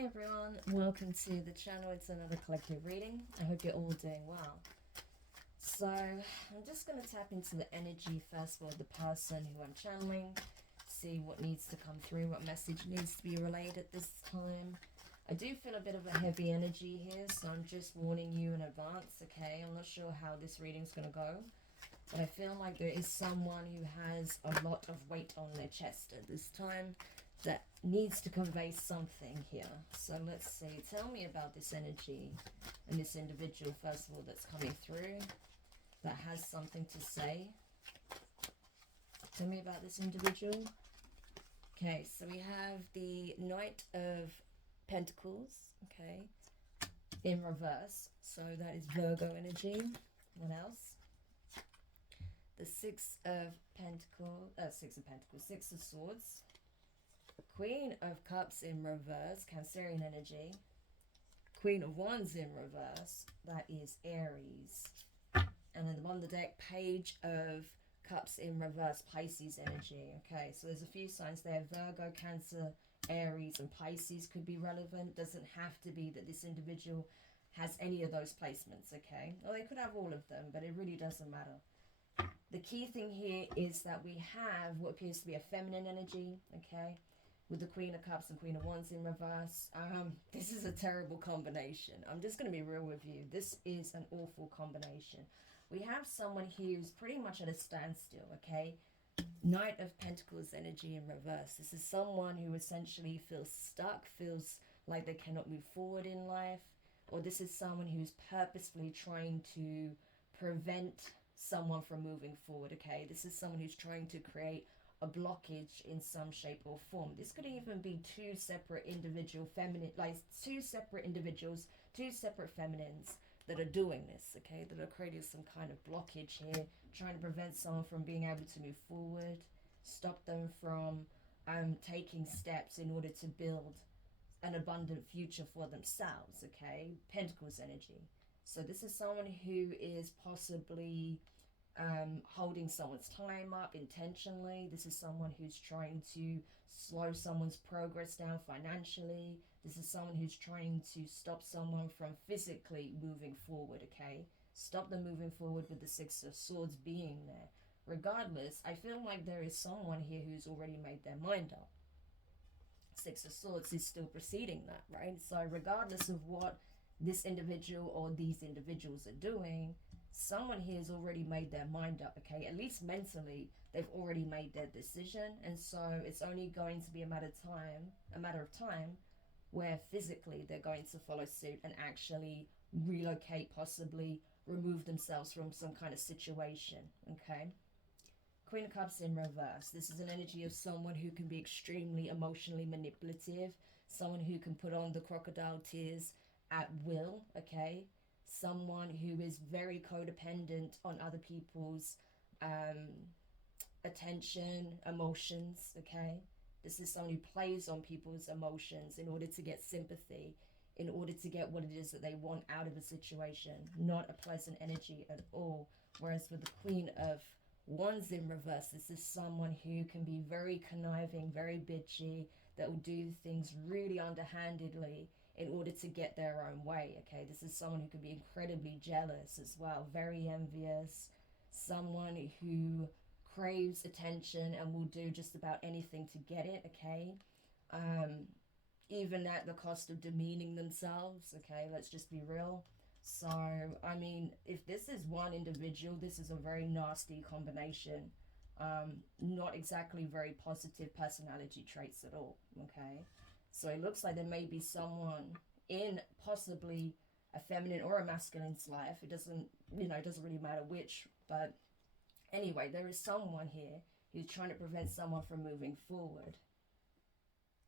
Hey everyone, welcome to the channel. It's another collective reading. I hope you're all doing well. So I'm just going to tap into the energy first of the person who I'm channeling, see what needs to come through, what message needs to be relayed at this time. I do feel a bit of a heavy energy here, so I'm just warning you in advance, okay? I'm not sure how this reading's going to go, but I feel like there is someone who has a lot of weight on their chest at this time that needs to convey something here. So let's see. Tell me about this energy and this individual, first of all, that's coming through, that has something to say. Tell me about this individual. Okay, so we have the Knight of Pentacles, okay, in reverse. So that is Virgo energy. What else? The Six of Swords. Queen of Cups in reverse, Cancerian energy. Queen of Wands in reverse, that is Aries. And then on the deck, Page of Cups in reverse, Pisces energy. Okay, so there's a few signs there. Virgo, Cancer, Aries, and Pisces could be relevant. Doesn't have to be that this individual has any of those placements, okay? Or they could have all of them, but it really doesn't matter. The key thing here is that we have what appears to be a feminine energy, okay? With the Queen of Cups and Queen of Wands in reverse. This is a terrible combination. I'm just going to be real with you. This is an awful combination. We have someone who's pretty much at a standstill, okay? Knight of Pentacles energy in reverse. This is someone who essentially feels stuck, feels like they cannot move forward in life. Or this is someone who's purposefully trying to prevent someone from moving forward, okay? This is someone who's trying to create a blockage in some shape or form. This could even be two separate individual feminine, like two separate individuals, two separate feminines that are doing this, okay, that are creating some kind of blockage here, trying to prevent someone from being able to move forward, stop them from taking steps in order to build an abundant future for themselves, okay? Pentacles energy. So this is someone who is possibly holding someone's time up intentionally. This is someone who's trying to slow someone's progress down financially. This is someone who's trying to stop someone from physically moving forward, okay? Stop them moving forward with the Six of Swords being there. Regardless, I feel like there is someone here who's already made their mind up. Six of Swords is still preceding that, right? So regardless of what this individual or these individuals are doing, someone here has already made their mind up, okay? At least mentally, they've already made their decision. And so it's only going to be a matter of time where physically they're going to follow suit and actually relocate, possibly remove themselves from some kind of situation, okay? Queen of Cups in reverse. This is an energy of someone who can be extremely emotionally manipulative, someone who can put on the crocodile tears at will, okay? Someone who is very codependent on other people's attention, emotions, okay? This is someone who plays on people's emotions in order to get sympathy, in order to get what it is that they want out of a situation. Not a pleasant energy at all. Whereas with the Queen of Wands in reverse, this is someone who can be very conniving, very bitchy, that will do things really underhandedly in order to get their own way, okay? This is someone who can be incredibly jealous as well, very envious, someone who craves attention and will do just about anything to get it, okay? Even at the cost of demeaning themselves, okay? Let's just be real. So, I mean, if this is one individual, this is a very nasty combination. Not exactly very positive personality traits at all, okay? So it looks like there may be someone in possibly a feminine or a masculine's life. It doesn't, it doesn't really matter which. But anyway, there is someone here who's trying to prevent someone from moving forward.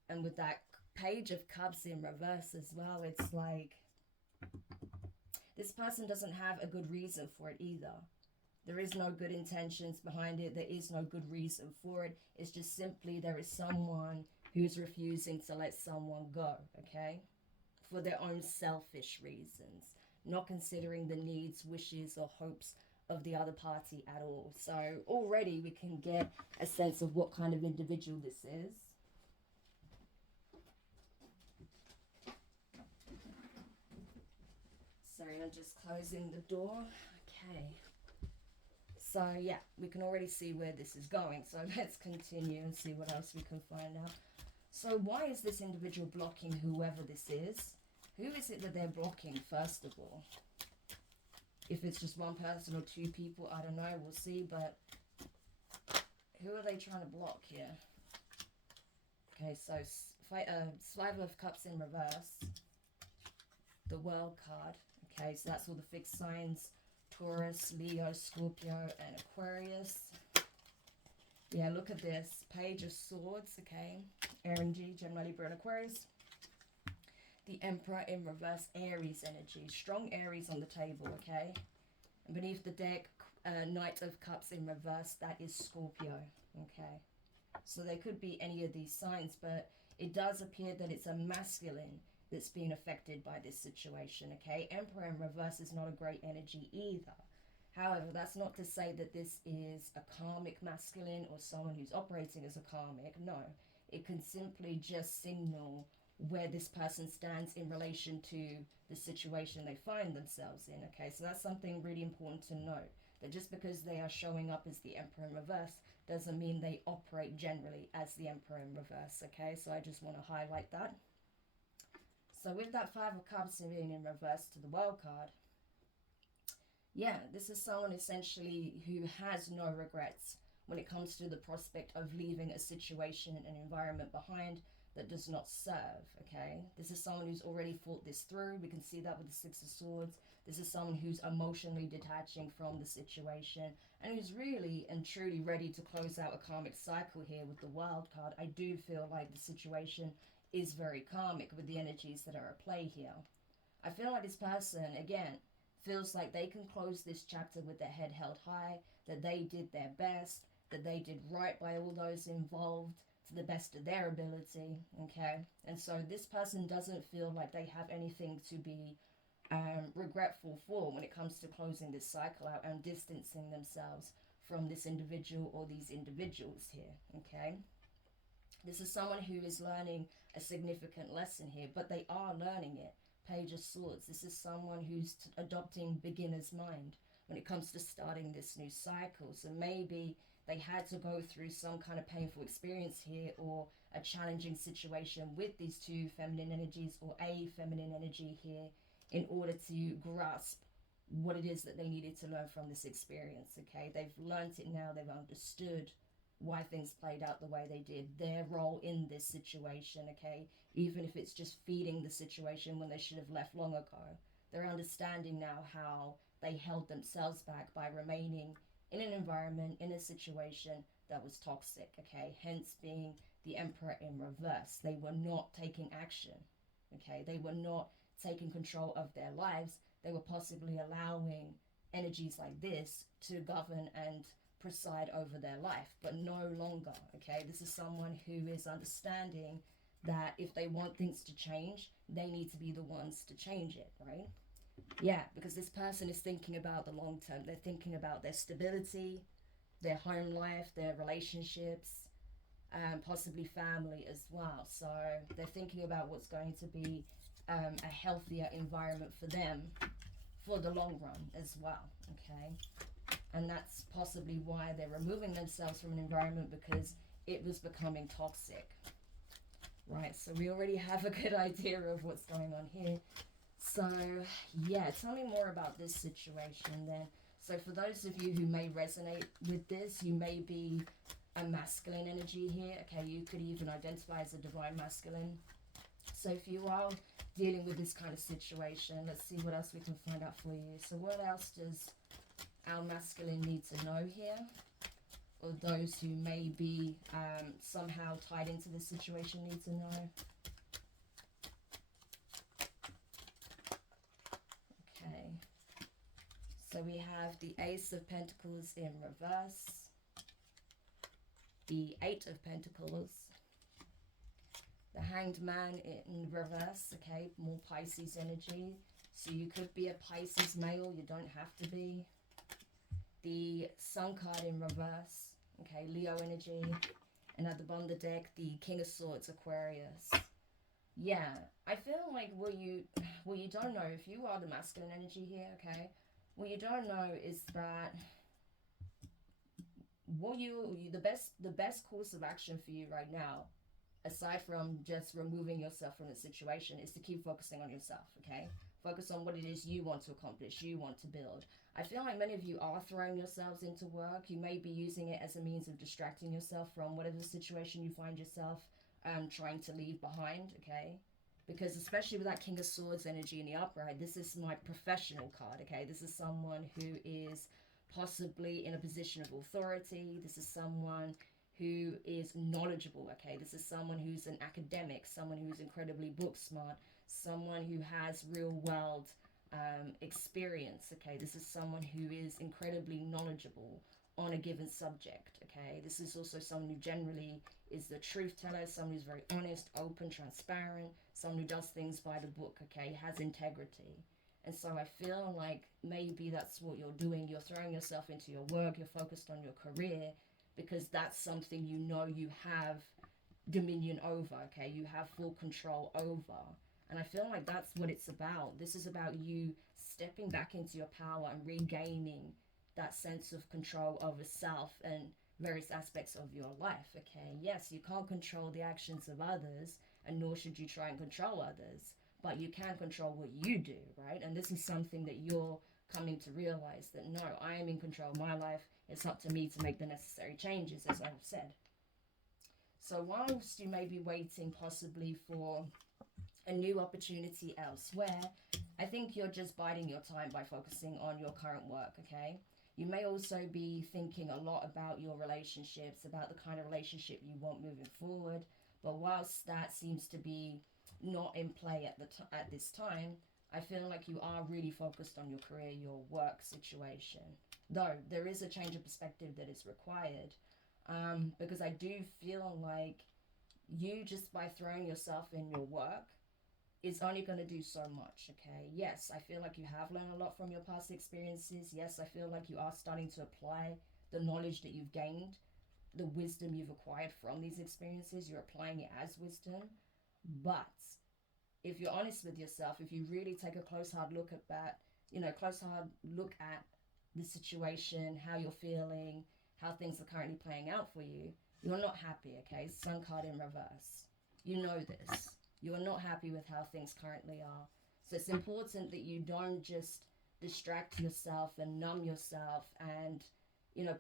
And with that Page of Cups in reverse as well, it's like this person doesn't have a good reason for it either. There is no good intentions behind it. There is no good reason for it. It's just simply there is someone who's refusing to let someone go, okay? For their own selfish reasons, not considering the needs, wishes, or hopes of the other party at all. So already we can get a sense of what kind of individual this is. Sorry, I'm just closing the door. Okay. So yeah, we can already see where this is going. So let's continue and see what else we can find out. So why is this individual blocking whoever this is? Who is it that they're blocking, first of all? If it's just one person or two people, I don't know, we'll see. But who are they trying to block here? Okay, so Five of Cups in reverse. The World card. Okay, so that's all the fixed signs. Taurus, Leo, Scorpio, and Aquarius. Yeah, look at this. Page of Swords, okay. G, Gemini, Libra, and Aquarius. The Emperor in reverse, Aries energy. Strong Aries on the table, okay. And beneath the deck, Knight of Cups in reverse, that is Scorpio, okay. So they could be any of these signs, but it does appear that it's a masculine that's being affected by this situation, okay? Emperor in reverse is not a great energy either. However, that's not to say that this is a karmic masculine or someone who's operating as a karmic. No, it can simply just signal where this person stands in relation to the situation they find themselves in, okay? So that's something really important to note, that just because they are showing up as the Emperor in reverse doesn't mean they operate generally as the Emperor in reverse, okay? So I just want to highlight that. So with that Five of Cups being in reverse to the World card, yeah, this is someone essentially who has no regrets when it comes to the prospect of leaving a situation and environment behind that does not serve, okay? This is someone who's already thought this through. We can see that with the Six of Swords. This is someone who's emotionally detaching from the situation and who's really and truly ready to close out a karmic cycle here with the Wild card. I do feel like the situation is very karmic with the energies that are at play here. I feel like this person, again, feels like they can close this chapter with their head held high, that they did their best, that they did right by all those involved to the best of their ability, okay? And so this person doesn't feel like they have anything to be regretful for when it comes to closing this cycle out and distancing themselves from this individual or these individuals here, okay? This is someone who is learning a significant lesson here, but they are learning it. Page of Swords. This is someone who's adopting beginner's mind when it comes to starting this new cycle. So maybe they had to go through some kind of painful experience here or a challenging situation with these two feminine energies or a feminine energy here in order to grasp what it is that they needed to learn from this experience, okay? They've learned it now. They've understood why things played out the way they did, their role in this situation, okay? Even if it's just feeding the situation when they should have left long ago. They're understanding now how they held themselves back by remaining in an environment, in a situation that was toxic, okay? Hence being the Emperor in reverse. They were not taking action, okay? They were not taking control of their lives. They were possibly allowing energies like this to govern and preside over their life, but no longer, okay? This is someone who is understanding that if they want things to change, they need to be the ones to change it, right? Yeah, because this person is thinking about the long term. They're thinking about their stability, their home life, their relationships, possibly family as well. So they're thinking about what's going to be a healthier environment for them for the long run as well, okay? And that's possibly why they're removing themselves from an environment, because it was becoming toxic. Right, so we already have a good idea of what's going on here. So, yeah, tell me more about this situation then. So for those of you who may resonate with this, you may be a masculine energy here. Okay, you could even identify as a divine masculine. So if you are dealing with this kind of situation, let's see what else we can find out for you. So what else does our masculine need to know here? Or those who may be somehow tied into this situation need to know? Okay. So we have the Ace of Pentacles in reverse. The Eight of Pentacles. The Hanged Man in reverse, okay, more Pisces energy. So you could be a Pisces male, you don't have to be. The Sun card in reverse, okay, Leo energy. And at the bottom of the deck, the King of Swords, Aquarius. Yeah, I feel like what you don't know, if you are the masculine energy here, okay, what you don't know is that the best course of action for you right now, aside from just removing yourself from the situation, is to keep focusing on yourself, okay? Focus on what it is you want to accomplish, you want to build. I feel like many of you are throwing yourselves into work. You may be using it as a means of distracting yourself from whatever situation you find yourself trying to leave behind, okay? Because especially with that King of Swords energy in the upright, this is my professional card, okay? This is someone who is possibly in a position of authority. This is someone who is knowledgeable, okay? This is someone who's an academic, someone who's incredibly book smart, someone who has real world experience, okay? This is someone who is incredibly knowledgeable on a given subject, okay? This is also someone who generally is the truth teller, someone who's very honest, open, transparent, someone who does things by the book, okay? Has integrity. And so I feel like maybe that's what you're doing. You're throwing yourself into your work, you're focused on your career, because that's something you know you have dominion over, okay? You have full control over. And I feel like that's what it's about. This is about you stepping back into your power and regaining that sense of control over self and various aspects of your life, okay? Yes, you can't control the actions of others, and nor should you try and control others, but you can control what you do, right? And this is something that you're coming to realize, that no, I am in control of my life. It's up to me to make the necessary changes, as I've said. So whilst you may be waiting possibly for a new opportunity elsewhere, I think you're just biding your time by focusing on your current work, okay? You may also be thinking a lot about your relationships, about the kind of relationship you want moving forward. But whilst that seems to be not in play at this time, I feel like you are really focused on your career, your work situation. Though there is a change of perspective that is required, because I do feel like you, just by throwing yourself in your work, is only going to do so much, okay? Yes, I feel like you have learned a lot from your past experiences. Yes, I feel like you are starting to apply the knowledge that you've gained, the wisdom you've acquired from these experiences. You're applying it as wisdom. But if you're honest with yourself, if you really take a hard look at that, hard look at the situation, how you're feeling, how things are currently playing out for you, you're not happy, okay? Sun card in reverse. You know this. You're not happy with how things currently are. So it's important that you don't just distract yourself and numb yourself and,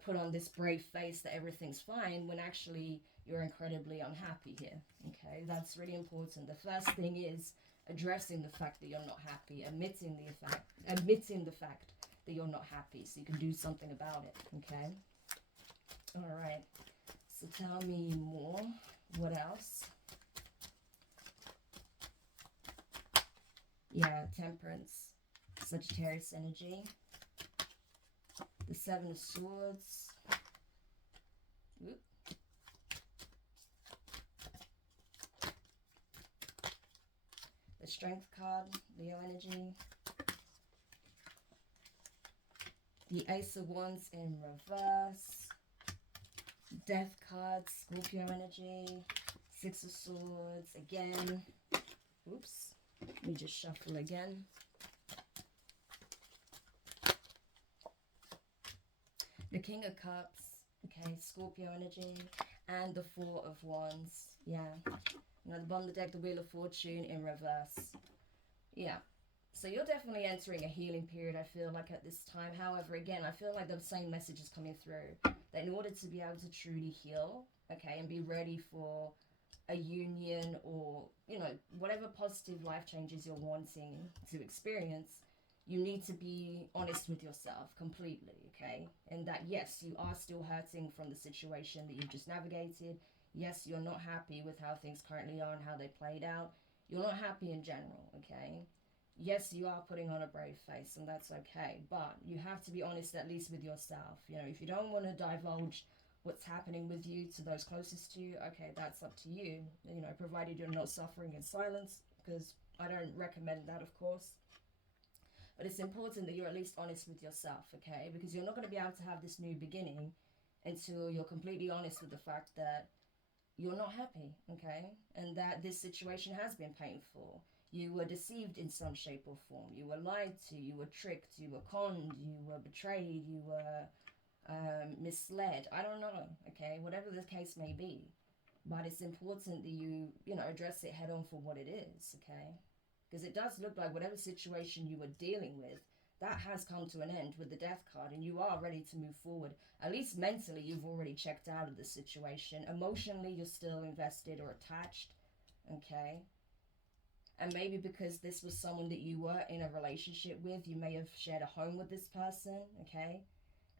put on this brave face that everything's fine when actually you're incredibly unhappy here, okay? That's really important. The first thing is addressing the fact that you're not happy, admitting the fact that you're not happy so you can do something about it, okay? All right. So tell me more. What else? Yeah, Temperance, Sagittarius energy. The Seven of Swords. Oop. The Strength card, Leo energy. The Ace of Wands in reverse. Death card, Scorpio energy. Six of Swords again. Oops. Let me just shuffle again. The King of Cups, okay, Scorpio energy, and the Four of Wands, yeah. Now the bottom of the deck, the Wheel of Fortune in reverse. Yeah, so you're definitely entering a healing period, I feel like, at this time. However, again, I feel like the same message is coming through, that in order to be able to truly heal, okay, and be ready for a union or, whatever positive life changes you're wanting to experience, you need to be honest with yourself completely, okay? And that, yes, you are still hurting from the situation that you've just navigated. Yes, you're not happy with how things currently are and how they played out. You're not happy in general, okay? Yes, you are putting on a brave face, and that's okay. But you have to be honest, at least with yourself. If you don't want to divulge what's happening with you to those closest to you, okay, that's up to you, provided you're not suffering in silence, because I don't recommend that, of course. But it's important that you're at least honest with yourself, okay? Because you're not going to be able to have this new beginning until you're completely honest with the fact that you're not happy, okay? And that this situation has been painful. You were deceived in some shape or form. You were lied to, you were tricked, you were conned, you were betrayed, you were misled. I don't know, okay? Whatever the case may be. But it's important that you know, address it head on for what it is, okay? Because it does look like whatever situation you were dealing with, that has come to an end with the death card, and you are ready to move forward. At least mentally, you've already checked out of the situation. Emotionally, you're still invested or attached, okay? And maybe because this was someone that you were in a relationship with, you may have shared a home with this person, okay?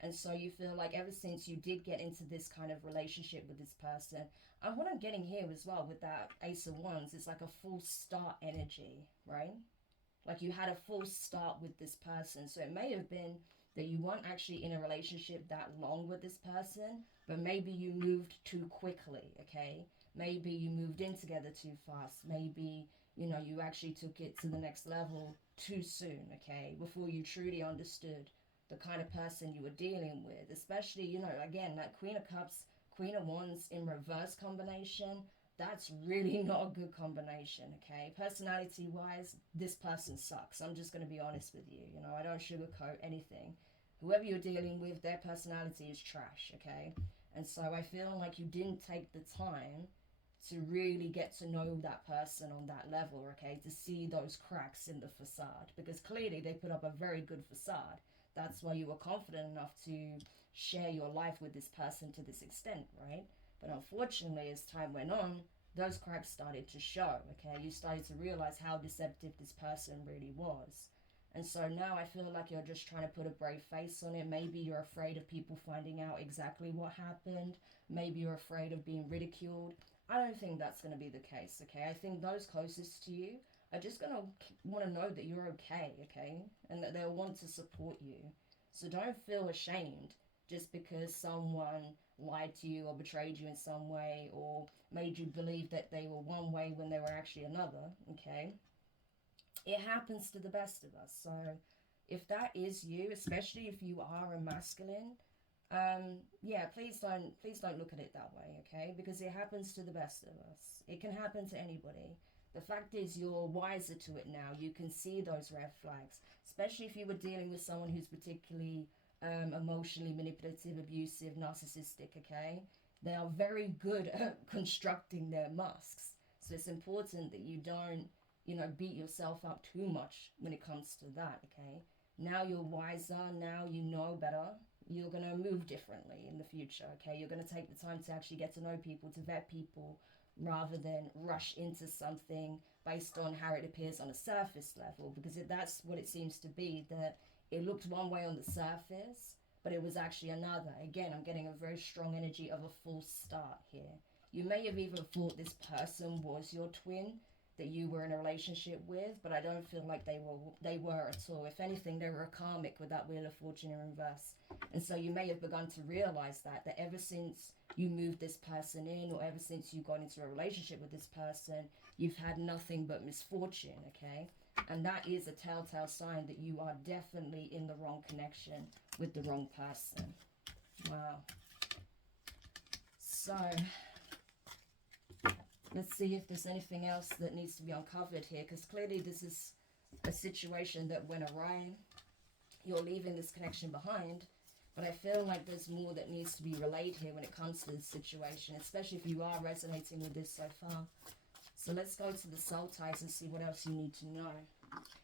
And so you feel like ever since you did get into this kind of relationship with this person, and what I'm getting here as well with that Ace of Wands, it's like a full start energy, right? Like you had a full start with this person. So it may have been that you weren't actually in a relationship that long with this person, but maybe you moved too quickly, okay? Maybe you moved in together too fast. Maybe, you know, you actually took it to the next level too soon, okay? Before you truly understood the kind of person you were dealing with. Especially, you know, again, that Queen of Cups, Queen of Wands in reverse combination, that's really not a good combination, okay? Personality-wise, this person sucks. I'm just going to be honest with you. You know, I don't sugarcoat anything. Whoever you're dealing with, their personality is trash, okay? And so I feel like you didn't take the time to really get to know that person on that level, okay? To see those cracks in the facade. Because clearly they put up a very good facade. That's why you were confident enough to share your life with this person to this extent, right? But unfortunately, as time went on, those cracks started to show, okay? You started to realize how deceptive this person really was. And so now I feel like you're just trying to put a brave face on it. Maybe you're afraid of people finding out exactly what happened. Maybe you're afraid of being ridiculed. I don't think that's going to be the case, okay? I think those closest to you are just going to want to know that you're okay? And that they'll want to support you. So don't feel ashamed just because someone lied to you or betrayed you in some way or made you believe that they were one way when they were actually another, okay? It happens to the best of us. So if that is you, especially if you are a masculine, yeah, please don't look at it that way, okay? Because it happens to the best of us. It can happen to anybody. The fact is you're wiser to it now. You can see those red flags, especially if you were dealing with someone who's particularly emotionally manipulative, abusive, narcissistic, okay? They are very good at constructing their masks. So it's important that you don't, you know, beat yourself up too much when it comes to that, okay? Now you're wiser, now you know better. You're going to move differently in the future, okay? You're going to take the time to actually get to know people, to vet people, rather than rush into something based on how it appears on a surface level, because that's what it seems to be, that it looked one way on the surface, but it was actually another. Again, I'm getting a very strong energy of a full start here. You may have even thought this person was your twin that you were in a relationship with, but I don't feel like they were at all. If anything, they were a karmic with that Wheel of Fortune in reverse. And so you may have begun to realize that ever since you moved this person in, or ever since you got into a relationship with this person, you've had nothing but misfortune, okay? And that is a telltale sign that you are definitely in the wrong connection with the wrong person. Wow. So let's see if there's anything else that needs to be uncovered here, because clearly this is a situation that went awry. You're leaving this connection behind, but I feel like there's more that needs to be relayed here when it comes to this situation, especially if you are resonating with this so far. So let's go to the soul ties and see what else you need to know.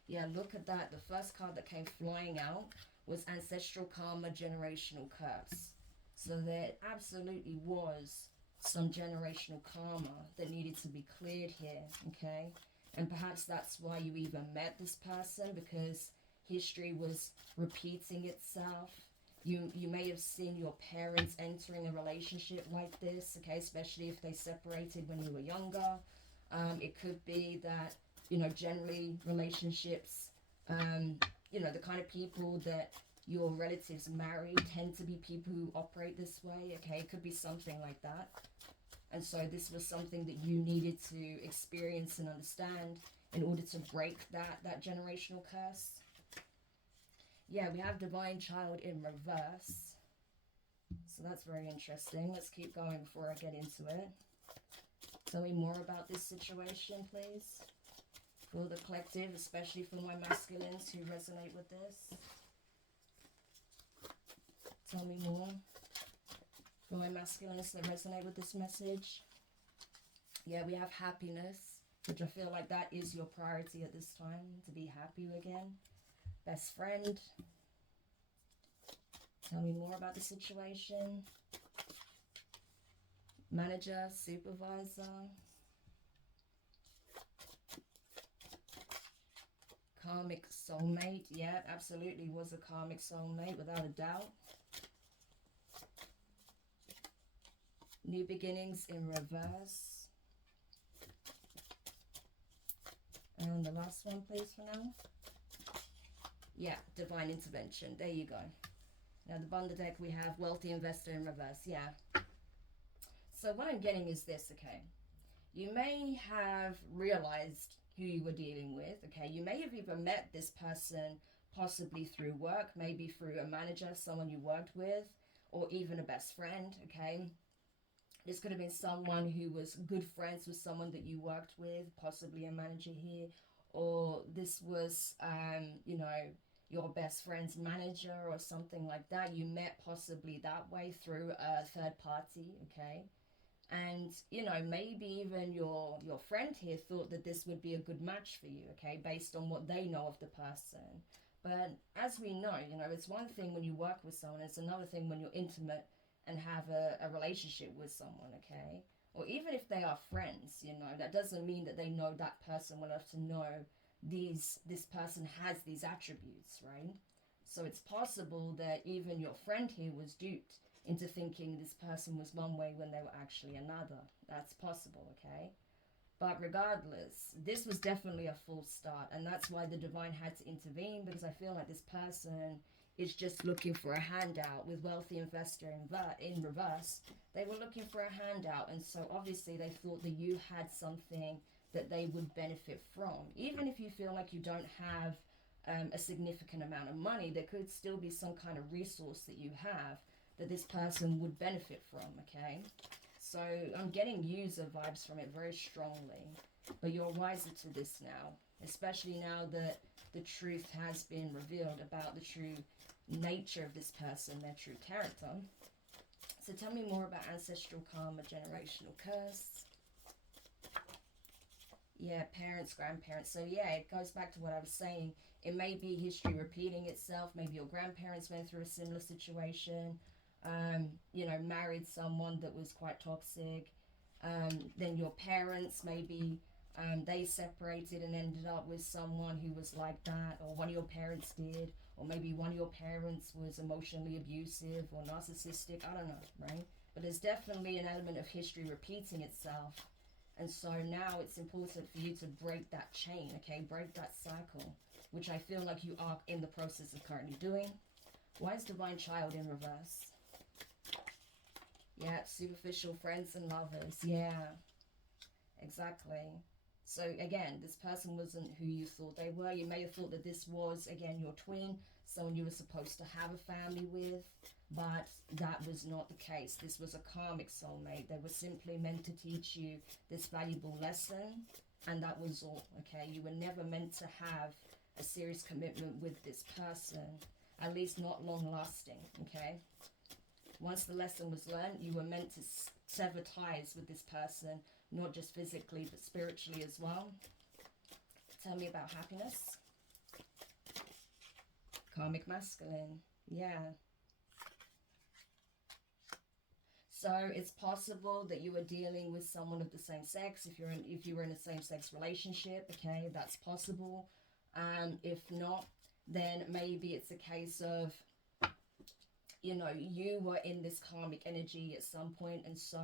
Yeah, look at that. The first card that came flying out was Ancestral Karma, Generational Curse. So there absolutely was some generational karma that needed to be cleared here, okay? And perhaps that's why you even met this person, because history was repeating itself. You may have seen your parents entering a relationship like this, okay? Especially if they separated when you were younger. It could be that, you know, generally relationships, you know, the kind of people that your relatives marry tend to be people who operate this way, okay? It could be something like that. And so this was something that you needed to experience and understand in order to break that generational curse. Yeah, we have Divine Child in reverse. So that's very interesting. Let's keep going before I get into it. Tell me more about this situation, please. For the collective, especially for my masculines who resonate with this. Tell me more. For my masculines that resonate with this message. Yeah, we have happiness, which I feel like that is your priority at this time, to be happy again. Best friend. Tell me more about the situation. Manager, supervisor. Karmic soulmate. Yeah, absolutely was a karmic soulmate, without a doubt. New beginnings in reverse. And the last one, please, for now. Yeah, divine intervention. There you go. Now, the bottom of the deck, we have wealthy investor in reverse. Yeah. So what I'm getting is this, okay? You may have realized who you were dealing with, okay? You may have even met this person possibly through work, maybe through a manager, someone you worked with, or even a best friend, okay? This could have been someone who was good friends with someone that you worked with, possibly a manager here, or this was, you know, your best friend's manager or something like that. You met possibly that way through a third party, okay? And, you know, maybe even your friend here thought that this would be a good match for you, okay, based on what they know of the person. But as we know, you know, it's one thing when you work with someone, it's another thing when you're intimate and have a relationship with someone, okay? Or even if they are friends, you know, that doesn't mean that they know that person well enough to know this person has these attributes, right? So it's possible that even your friend here was duped into thinking this person was one way when they were actually another. That's possible, okay? But regardless, this was definitely a false start, and that's why the divine had to intervene, because I feel like this person is just looking for a handout. With wealthy investor in reverse, they were looking for a handout, and so obviously they thought that you had something that they would benefit from. Even if you feel like you don't have a significant amount of money, there could still be some kind of resource that you have that this person would benefit from, okay? So I'm getting user vibes from it very strongly, but you're wiser to this now, especially now that the truth has been revealed about the true nature of this person, their true character. So tell me more about ancestral karma, generational curse. Yeah, parents, grandparents. So yeah, it goes back to what I was saying. It may be history repeating itself. Maybe your grandparents went through a similar situation. You know, married someone that was quite toxic. Then your parents, maybe they separated and ended up with someone who was like that, or one of your parents did, or maybe one of your parents was emotionally abusive or narcissistic. I don't know, right? But there's definitely an element of history repeating itself. And so now it's important for you to break that chain, okay? Break that cycle, which I feel like you are in the process of currently doing. Why is Divine Child in reverse? Yeah, superficial friends and lovers. Yeah, exactly. So again, this person wasn't who you thought they were. You may have thought that this was, again, your twin, someone you were supposed to have a family with, but that was not the case. This was a karmic soulmate. They were simply meant to teach you this valuable lesson, and that was all, okay? You were never meant to have a serious commitment with this person, at least not long lasting, okay? Once the lesson was learned, you were meant to sever ties with this person, not just physically, but spiritually as well. Tell me about happiness. Karmic masculine. Yeah. So it's possible that you were dealing with someone of the same sex. If you were in a same-sex relationship, okay, that's possible. If not, then maybe it's a case of, you know, you were in this karmic energy at some point, and so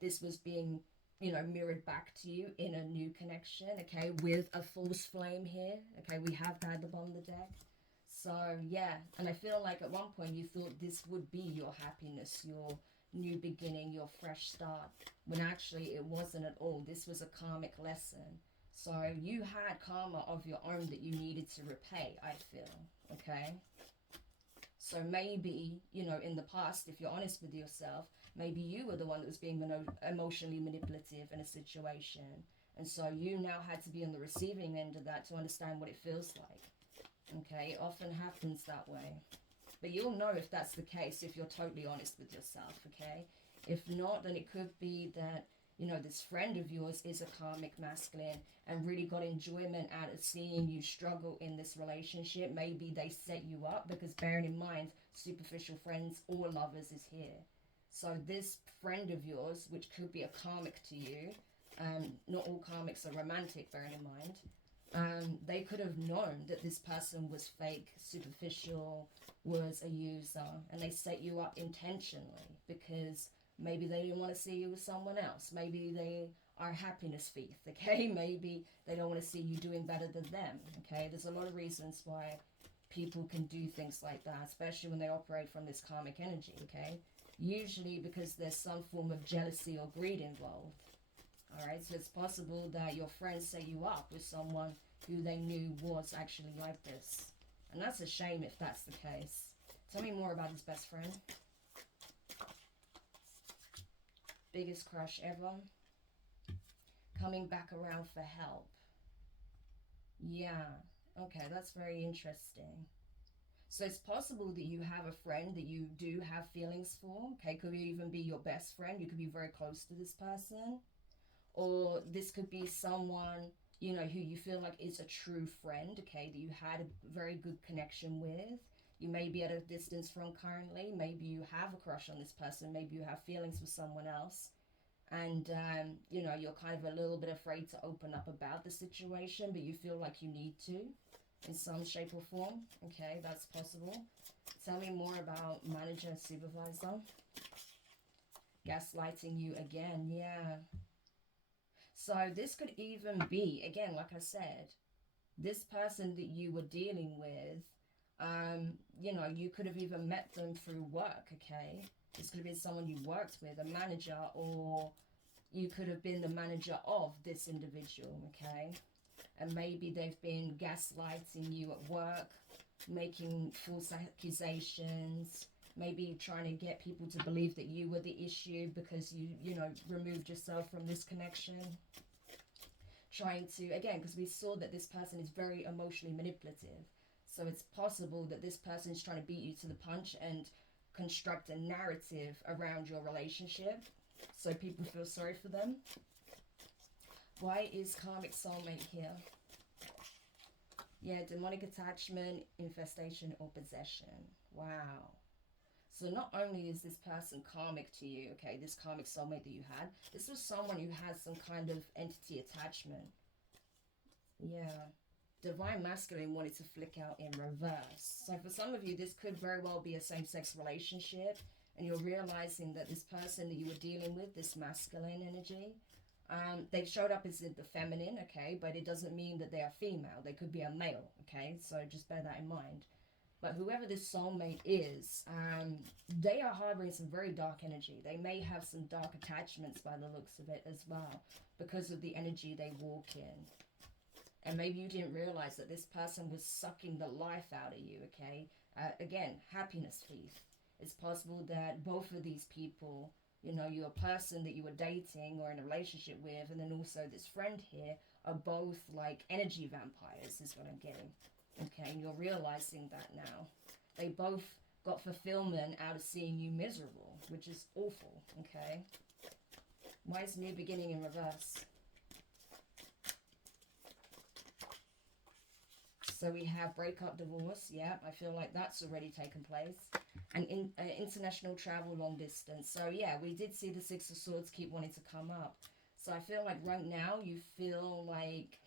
this was being, you know, mirrored back to you in a new connection, okay, with a false flame here, okay, we have that at the bottom of the deck. So yeah, and I feel like at one point you thought this would be your happiness, your new beginning, your fresh start, when actually it wasn't at all. This was a karmic lesson. So you had karma of your own that you needed to repay, I feel, okay? So maybe, you know, in the past, if you're honest with yourself, Maybe you were the one that was being emotionally manipulative in a situation. And so you now had to be on the receiving end of that to understand what it feels like. Okay, it often happens that way. But you'll know if that's the case if you're totally honest with yourself, okay? If not, then it could be that, you know, this friend of yours is a karmic masculine and really got enjoyment out of seeing you struggle in this relationship. Maybe they set you up, because bearing in mind, superficial friends or lovers is here. So this friend of yours, which could be a karmic to you, not all karmics are romantic, bearing in mind, they could have known that this person was fake, superficial, was a user, and they set you up intentionally because maybe they didn't want to see you with someone else. Maybe they are happiness thief, okay? Maybe they don't want to see you doing better than them, okay? There's a lot of reasons why people can do things like that, especially when they operate from this karmic energy, okay? Usually because there's some form of jealousy or greed involved. Alright, so it's possible that your friends set you up with someone who they knew was actually like this. And that's a shame if that's the case. Tell me more about his best friend. Biggest crush ever. Coming back around for help. Yeah, okay, that's very interesting. So it's possible that you have a friend that you do have feelings for. Okay, could even be your best friend. You could be very close to this person. Or this could be someone, you know, who you feel like is a true friend, okay, that you had a very good connection with. You may be at a distance from currently. Maybe you have a crush on this person. Maybe you have feelings for someone else. And, you know, you're kind of a little bit afraid to open up about the situation, but you feel like you need to in some shape or form. Okay, that's possible. Tell me more about manager and supervisor. Gaslighting you again, yeah. So this could even be, again, like I said, this person that you were dealing with, you know, you could have even met them through work, okay? This could have been someone you worked with, a manager, or you could have been the manager of this individual, okay? And maybe they've been gaslighting you at work, making false accusations, maybe trying to get people to believe that you were the issue because you know, removed yourself from this connection. Trying to, again, because we saw that this person is very emotionally manipulative. So it's possible that this person is trying to beat you to the punch and construct a narrative around your relationship so people feel sorry for them. Why is karmic soulmate here? Yeah, demonic attachment, infestation, or possession. Wow. So not only is this person karmic to you, okay, this karmic soulmate that you had, this was someone who had some kind of entity attachment. Yeah. Divine masculine wanted to flick out in reverse. So for some of you, this could very well be a same-sex relationship, and you're realizing that this person that you were dealing with, this masculine energy, they showed up as the feminine, okay, but it doesn't mean that they are female. They could be a male, okay, so just bear that in mind. But whoever this soulmate is, they are harboring some very dark energy. They may have some dark attachments by the looks of it as well, because of the energy they walk in. And maybe you didn't realize that this person was sucking the life out of you, okay? Again, happiness thief. It's possible that both of these people, you know, your person that you were dating or in a relationship with, and then also this friend here, are both like energy vampires, is what I'm getting. Okay, and you're realizing that now. They both got fulfillment out of seeing you miserable, which is awful, okay? Why is new beginning in reverse? So we have breakup, divorce. Yeah, I feel like that's already taken place. And international travel, long distance. So yeah, we did see the Six of Swords keep wanting to come up. So I feel like right now you feel like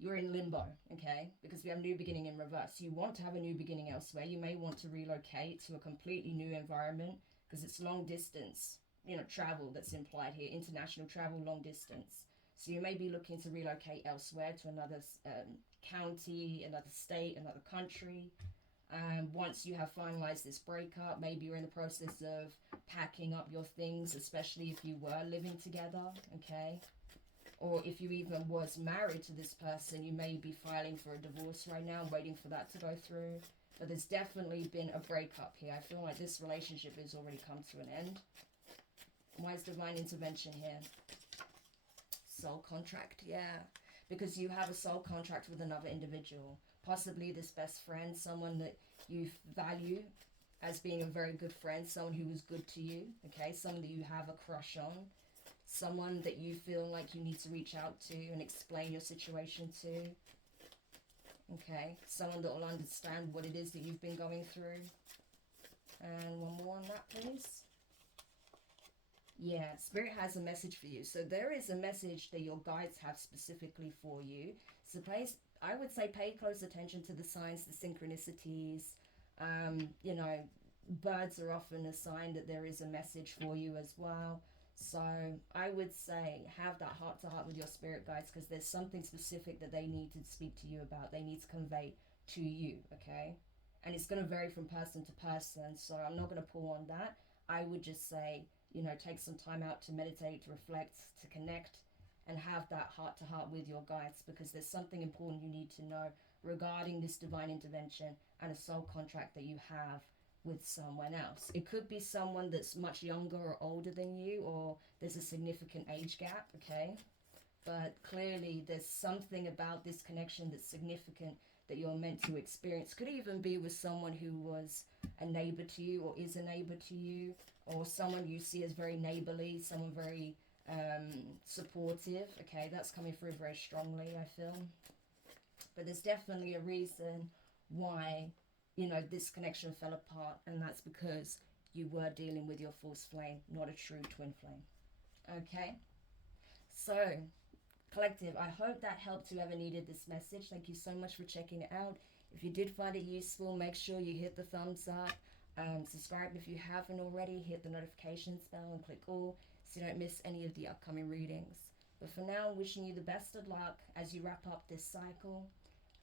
you're in limbo, okay? Because we have new beginning in reverse. You want to have a new beginning elsewhere. You may want to relocate to a completely new environment because it's long distance, you know, travel that's implied here. International travel, long distance. So you may be looking to relocate elsewhere to another county, another state, another country. Once you have finalized this breakup, maybe you're in the process of packing up your things, especially if you were living together, okay? Or if you even was married to this person, you may be filing for a divorce right now, waiting for that to go through. But there's definitely been a breakup here. I feel like this relationship has already come to an end. Why is divine intervention here? Soul contract, yeah. Because you have a soul contract with another individual. Possibly this best friend, someone that you value as being a very good friend, someone who was good to you, okay? Someone that you have a crush on. Someone that you feel like you need to reach out to and explain your situation to. Okay, someone that will understand what it is that you've been going through. And one more on that, please. Yeah, Spirit has a message for you. So there is a message that your guides have specifically for you. So I would say pay close attention to the signs, the synchronicities. You know, birds are often a sign that there is a message for you as well. So I would say have that heart-to-heart with your spirit guides, because there's something specific that they need to speak to you about. They need to convey to you, okay? And it's going to vary from person to person, so I'm not going to pull on that. I would just say, you know, take some time out to meditate, to reflect, to connect, and have that heart-to-heart with your guides, because there's something important you need to know regarding this divine intervention and a soul contract that you have with someone else. It could be someone that's much younger or older than you, or there's a significant age gap, okay? But clearly there's something about this connection that's significant that you're meant to experience. Could even be with someone who was a neighbor to you, or is a neighbor to you, or someone you see as very neighborly, someone very supportive, okay? That's coming through very strongly, I feel. But there's definitely a reason why, you know, this connection fell apart, and that's because you were dealing with your false flame, not a true twin flame. Okay? So, collective, I hope that helped whoever needed this message. Thank you so much for checking it out. If you did find it useful, make sure you hit the thumbs up. Subscribe if you haven't already. Hit the notifications bell and click all so you don't miss any of the upcoming readings. But for now, wishing you the best of luck as you wrap up this cycle.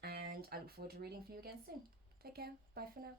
And I look forward to reading for you again soon. Take care. Bye for now.